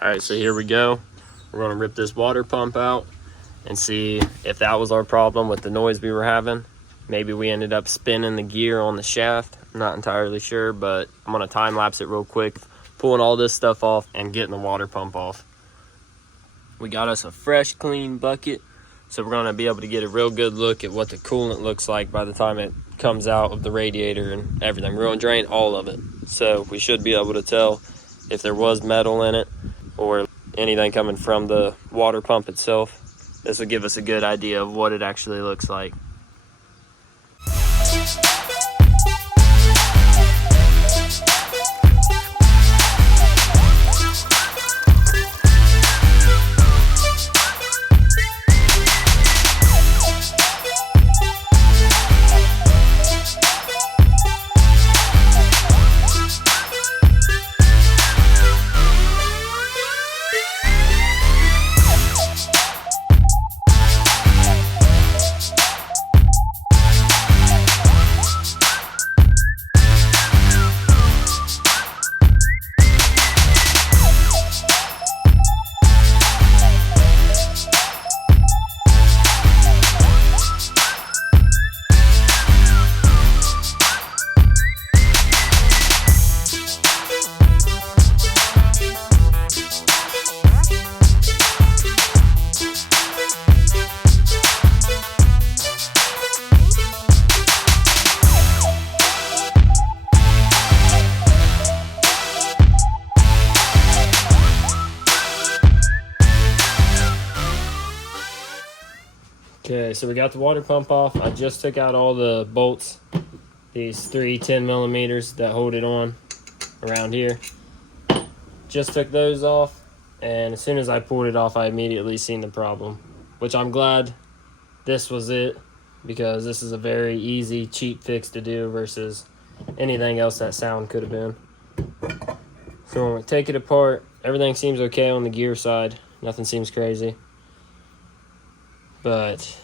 All right, so here we go. We're gonna rip this water pump out and see if that was our problem with the noise we were having. Maybe we ended up spinning the gear on the shaft. I'm not entirely sure, but I'm gonna time lapse it real quick, pulling all this stuff off and getting the water pump off. We got us a fresh, clean bucket, so we're gonna be able to get a real good look at what the coolant looks like by the time it comes out of the radiator and everything. We're gonna drain all of it, so we should be able to tell if there was metal in it or anything coming from the water pump itself. This will give us a good idea of what it actually looks like. Okay, so we got the water pump off. I just took out all the bolts, these 3 10mm that hold it on around here. Just took those off, and as soon as I pulled it off, I immediately seen the problem, which I'm glad this was it, because this is a very easy, cheap fix to do versus anything else that sound could have been. So when we take it apart, everything seems okay on the gear side. Nothing seems crazy. But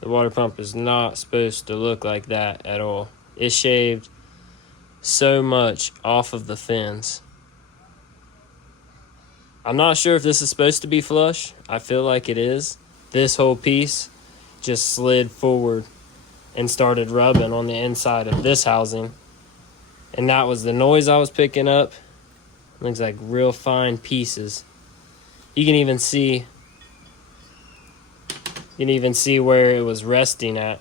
the water pump is not supposed to look like that at all. It shaved so much off of the fins. I'm not sure if this is supposed to be flush. I feel like it is. This whole piece just slid forward and started rubbing on the inside of this housing. And that was the noise I was picking up. Looks like real fine pieces. You can even see where it was resting at.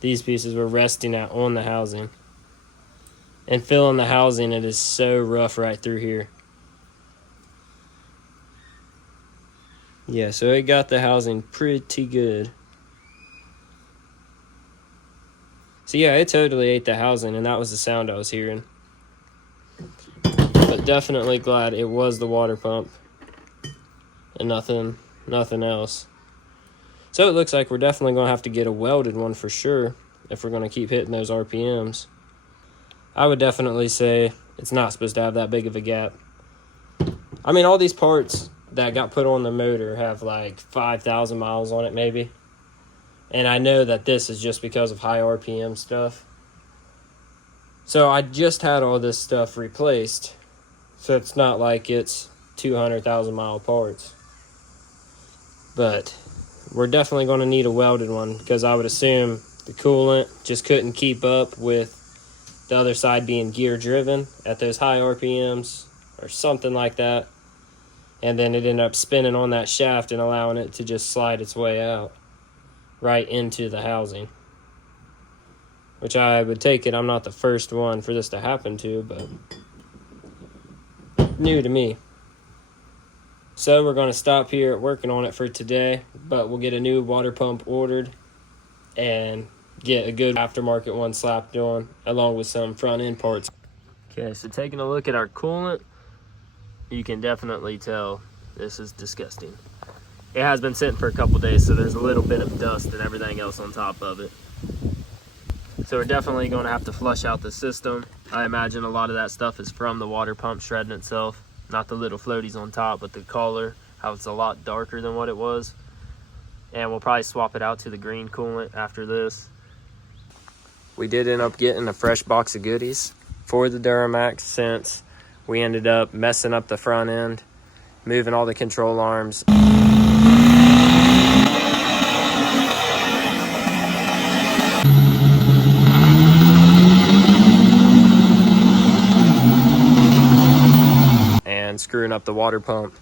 These pieces were resting at on the housing. And filling the housing, it is so rough right through here. Yeah, so it got the housing pretty good. So yeah, it totally ate the housing, and that was the sound I was hearing. But definitely glad it was the water pump and nothing else. So it looks like we're definitely going to have to get a welded one for sure if we're going to keep hitting those RPMs. I would definitely say it's not supposed to have that big of a gap. I mean, all these parts that got put on the motor have like 5,000 miles on it maybe. And I know that this is just because of high RPM stuff. So I just had all this stuff replaced. So it's not like it's 200,000 mile parts. But we're definitely going to need a welded one, because I would assume the coolant just couldn't keep up with the other side being gear driven at those high RPMs or something like that. And then it ended up spinning on that shaft and allowing it to just slide its way out right into the housing. Which I would take it, I'm not the first one for this to happen to, but new to me. So we're going to stop here working on it for today, but we'll get a new water pump ordered and get a good aftermarket one slapped on along with some front end parts. Okay, so taking a look at our coolant, you can definitely tell this is disgusting. It has been sitting for a couple days, so there's a little bit of dust and everything else on top of it. So we're definitely going to have to flush out the system. I imagine a lot of that stuff is from the water pump shredding itself. Not the little floaties on top, but the color, how it's a lot darker than what it was. And we'll probably swap it out to the green coolant after this. We did end up getting a fresh box of goodies for the Duramax, since we ended up messing up the front end moving all the control arms. And screwing up the water pump.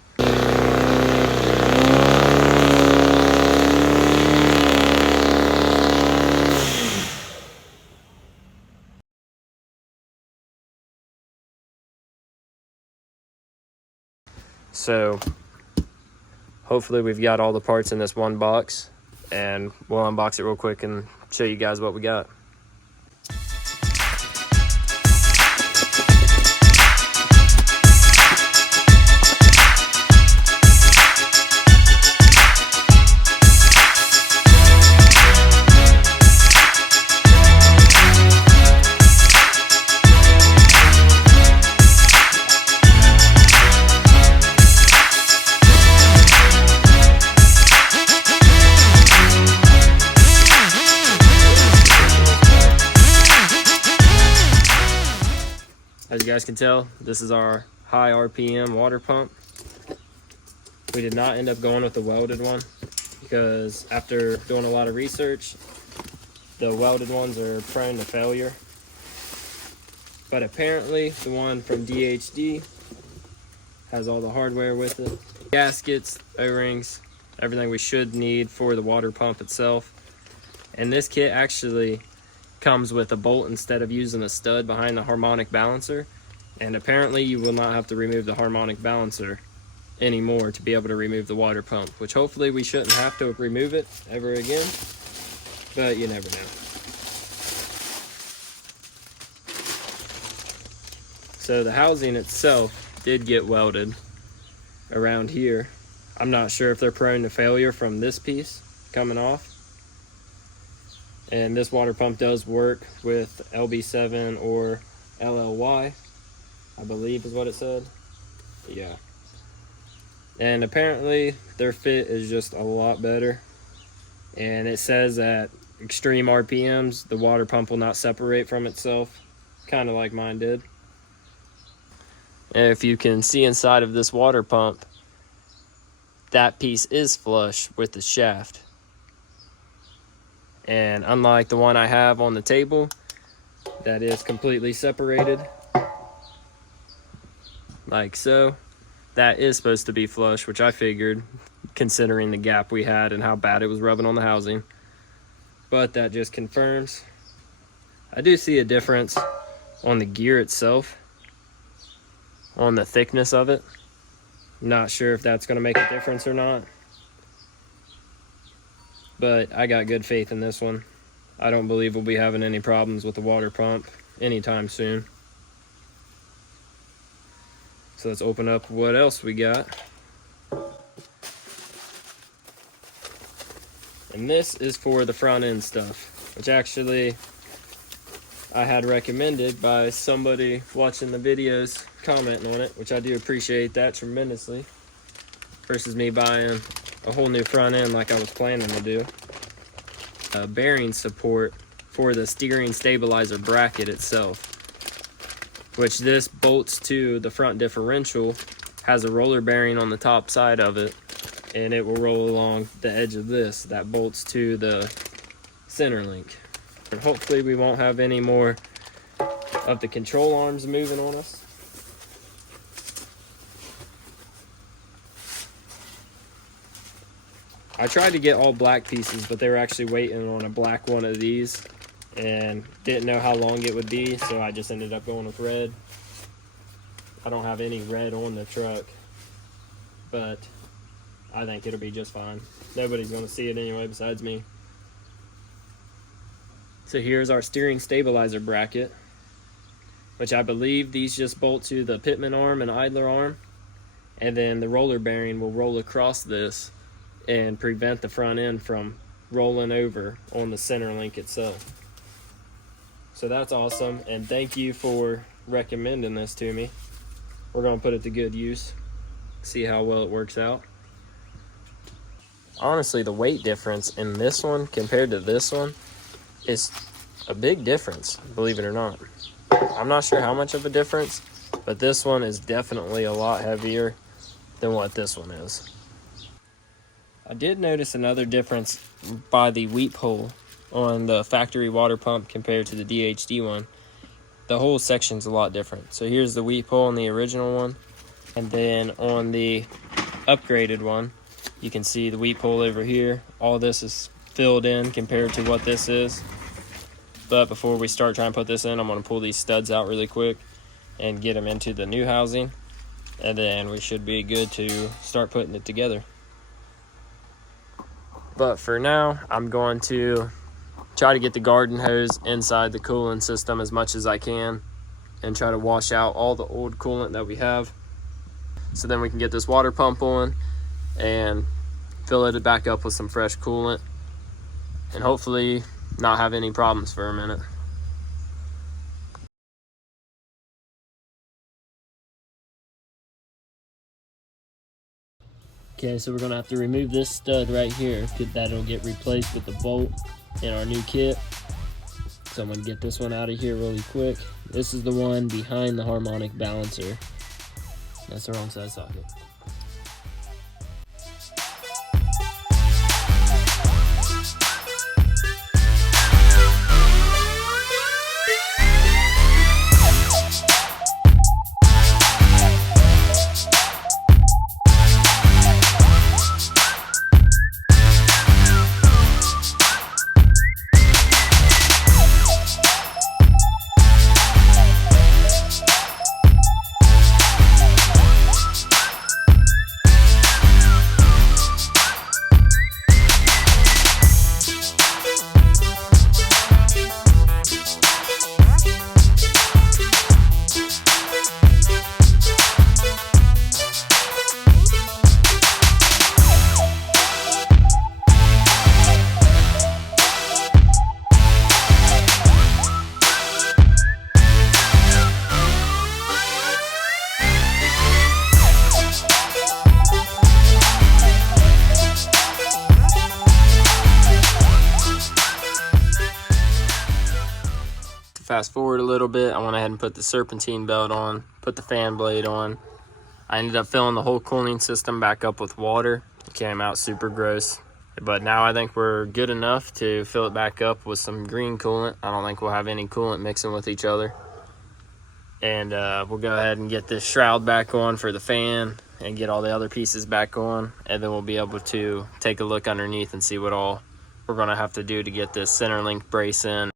So hopefully we've got all the parts in this one box, and we'll unbox it real quick and show you guys what we got. As you guys can tell, this is our high RPM water pump. We did not end up going with the welded one because after doing a lot of research, the welded ones are prone to failure. But apparently the one from DHD has all the hardware with it. Gaskets, O-rings, everything we should need for the water pump itself. And this kit actually comes with a bolt instead of using a stud behind the harmonic balancer, and apparently you will not have to remove the harmonic balancer anymore to be able to remove the water pump, which hopefully we shouldn't have to remove it ever again, but you never know. So the housing itself did get welded around here. I'm not sure if they're prone to failure from this piece coming off. And this water pump does work with LB7 or LLY, I believe is what it said. Yeah. And apparently their fit is just a lot better. And it says at extreme RPMs, the water pump will not separate from itself, kind of like mine did. And if you can see inside of this water pump, that piece is flush with the shaft. And unlike the one I have on the table, that is completely separated, like so, that is supposed to be flush, which I figured, considering the gap we had and how bad it was rubbing on the housing. But that just confirms. I do see a difference on the gear itself, on the thickness of it. Not sure if that's going to make a difference or not. But I got good faith in this one. I don't believe we'll be having any problems with the water pump anytime soon. So let's open up what else we got. And this is for the front end stuff, which actually I had recommended by somebody watching the videos, commenting on it, which I do appreciate that tremendously, versus me buying a whole new front end like I was planning to do. Bearing support for the steering stabilizer bracket itself, which this bolts to the front differential, has a roller bearing on the top side of it, and it will roll along the edge of this that bolts to the center link. And hopefully we won't have any more of the control arms moving on us. I tried to get all black pieces, but they were actually waiting on a black one of these and didn't know how long it would be, so I just ended up going with red. I don't have any red on the truck, but I think it'll be just fine. Nobody's going to see it anyway besides me. So here's our steering stabilizer bracket, which I believe these just bolt to the pitman arm and idler arm, and then the roller bearing will roll across this and prevent the front end from rolling over on the center link itself. So that's awesome, and thank you for recommending this to me. We're going to put it to good use, see how well it works out. Honestly, the weight difference in this one compared to this one is a big difference, believe it or not. I'm not sure how much of a difference, but this one is definitely a lot heavier than what this one is. I did notice another difference by the weep hole on the factory water pump compared to the DHD one. The whole section's a lot different. So here's the weep hole on the original one, and then on the upgraded one, you can see the weep hole over here. All this is filled in compared to what this is. But before we start trying to put this in, I'm going to pull these studs out really quick and get them into the new housing, and then we should be good to start putting it together. But for now, I'm going to try to get the garden hose inside the coolant system as much as I can and try to wash out all the old coolant that we have, so then we can get this water pump on and fill it back up with some fresh coolant and hopefully not have any problems for a minute. Okay, so we're gonna have to remove this stud right here, because that'll get replaced with the bolt in our new kit. So I'm gonna get this one out of here really quick. This is the one behind the harmonic balancer. That's the wrong side socket. Fast forward a little bit, I went ahead and put the serpentine belt on, put the fan blade on. I ended up filling the whole cooling system back up with water. It came out super gross. But now I think we're good enough to fill it back up with some green coolant. I don't think we'll have any coolant mixing with each other. And we'll go ahead and get this shroud back on for the fan and get all the other pieces back on. And then we'll be able to take a look underneath and see what all we're gonna have to do to get this center link brace in.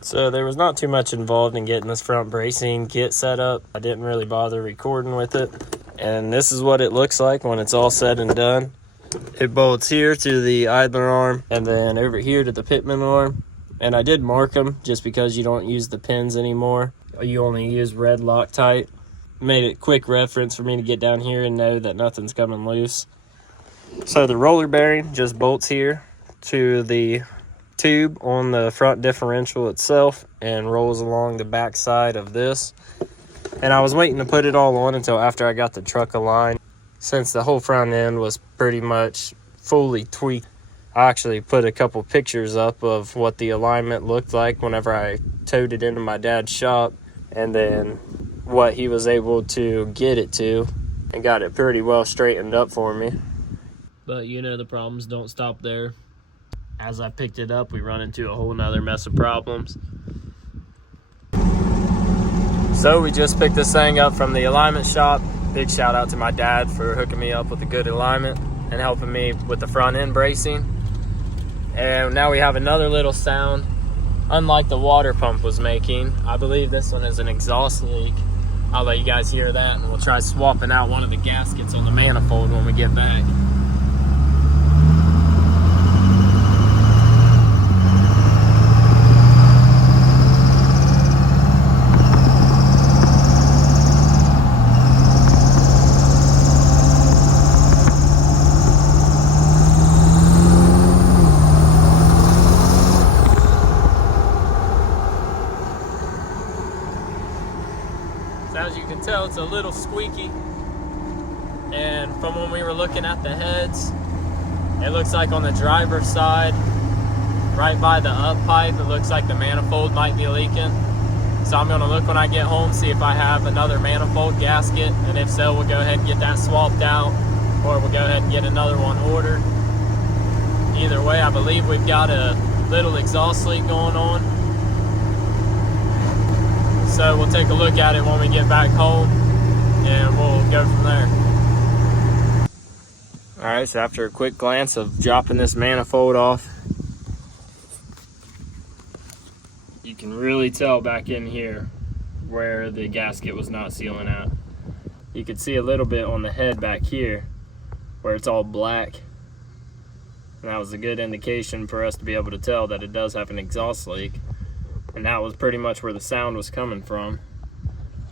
So there was not too much involved in getting this front bracing kit set up. I didn't really bother recording with it. And this is what it looks like when it's all said and done. It bolts here to the idler arm and then over here to the pitman arm. And I did mark them just because you don't use the pins anymore. You only use red Loctite. Made it quick reference for me to get down here and know that nothing's coming loose. So the roller bearing just bolts here to the tube on the front differential itself and rolls along the back side of this. And I was waiting to put it all on until after I got the truck aligned, since the whole front end was pretty much fully tweaked. I actually put a couple pictures up of what the alignment looked like whenever I towed it into my dad's shop, and then what he was able to get it to, and got it pretty well straightened up for me. But you know, the problems don't stop there. As I picked it up, we run into a whole nother mess of problems. So we just picked this thing up from the alignment shop. Big shout out to my dad for hooking me up with a good alignment and helping me with the front end bracing. And now we have another little sound, unlike the water pump was making. I believe this one is an exhaust leak. I'll let you guys hear that, and we'll try swapping out one of the gaskets on the manifold when we get back. So as you can tell, it's a little squeaky. And from when we were looking at the heads, it looks like on the driver's side, right by the up pipe, it looks like the manifold might be leaking. So I'm gonna look when I get home, see if I have another manifold gasket, and if so, we'll go ahead and get that swapped out, or we'll go ahead and get another one ordered. Either way, I believe we've got a little exhaust leak going on. So we'll take a look at it when we get back home, and we'll go from there. All right, so after a quick glance of dropping this manifold off, you can really tell back in here where the gasket was not sealing out. You can see a little bit on the head back here where it's all black. And that was a good indication for us to be able to tell that it does have an exhaust leak. And that was pretty much where the sound was coming from.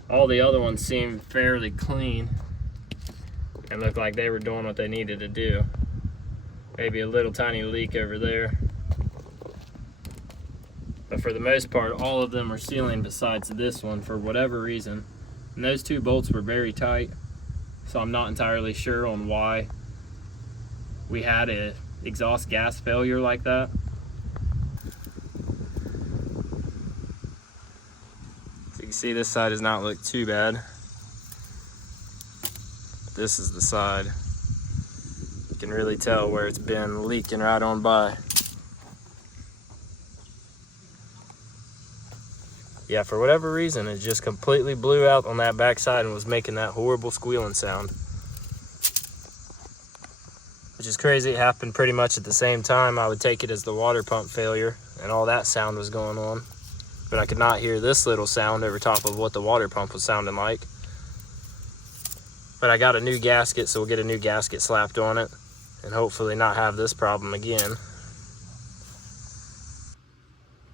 All the other ones seemed fairly clean and looked like they were doing what they needed to do. Maybe a little tiny leak over there. But for the most part, all of them are sealing besides this one for whatever reason. And those two bolts were very tight, so I'm not entirely sure on why we had an exhaust gas failure like that. So you can see this side does not look too bad. This is the side. You can really tell where it's been leaking right on by. Yeah, for whatever reason, it just completely blew out on that backside and was making that horrible squealing sound. Which is crazy, it happened pretty much at the same time. I would take it as the water pump failure and all that sound was going on. But I could not hear this little sound over top of what the water pump was sounding like. But I got a new gasket, so we'll get a new gasket slapped on it and hopefully not have this problem again.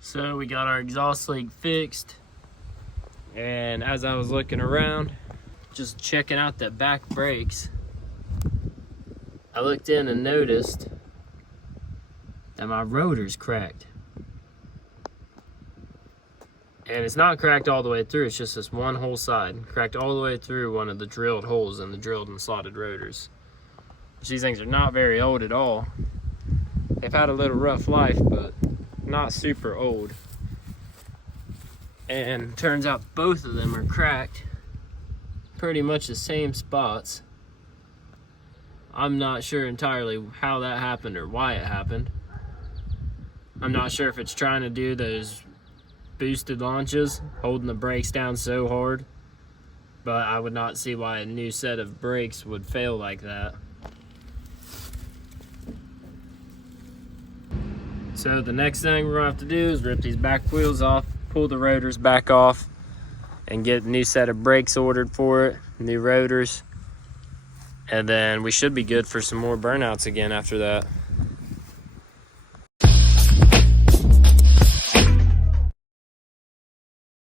So we got our exhaust leak fixed, and as I was looking around, just checking out the back brakes, I looked in and noticed that my rotor's cracked. And it's not cracked all the way through, it's just this one whole side. Cracked all the way through one of the drilled holes in the drilled and slotted rotors. These things are not very old at all. They've had a little rough life, but not super old. And turns out both of them are cracked. Pretty much the same spots. I'm not sure entirely how that happened or why it happened. I'm not sure if it's trying to do those boosted launches, holding the brakes down so hard, but I would not see why a new set of brakes would fail like that. So the next thing we're gonna have to do is rip these back wheels off, pull the rotors back off, and get a new set of brakes ordered for it, new rotors, and then we should be good for some more burnouts again after that.